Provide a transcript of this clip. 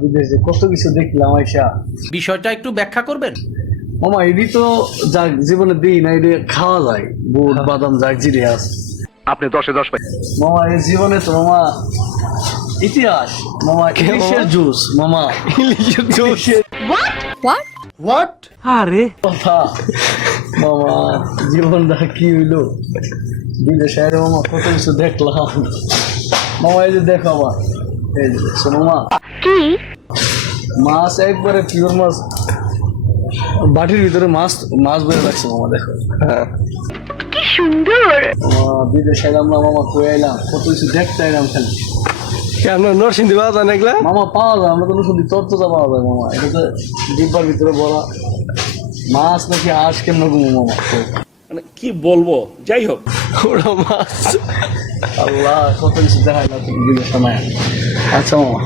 বিদেশে কত কিছু দেখলাম আইসা। বিষয়টা একটু ব্যাখ্যা করবেন? মামা এটি তো যা জীবনে দিই না, এটি খাওয়া যায়, বুট বাদাম যা জিরে আছে। আপনি 10-10 পাই। মামা এই জীবনে তো মামা ইতিহাস, মামা ইলিশের জুস, মামা ইলিশের জুস। What? আরে কথা। মামা জীবনটা কি হইলো, বিদেশে আরে মামা কত কিছু দেখলাম। মামা এই যে দেখো আমার, এই যে দেখছো মামা মাছ, একবারে পিওর মাছ, বাটির ভিতরে মাছ মাছ বেড়ে রাখছে মামা, দেখো। হ্যাঁ, মামা বিদেশে এলাম না মামা, কই এলাম, কত কিছু দেখতে এলাম খালি। আপনার নরসিংদী পাওয়া যায় না এগুলা? মামা পাওয়া যায়, আমরা তো শুধু তত্ত্বটা পাওয়া যায় মামা, এটা তো ডিব্বার ভিতরে বলা মাছ নাকি হাঁস কেমন ঘুমো মামা। মানে কি বলবো, যাই হোক। ওরা মাছ। আল্লাহ কত কিছু দেখাইলাম বিদেশে। আচ্ছা মামা।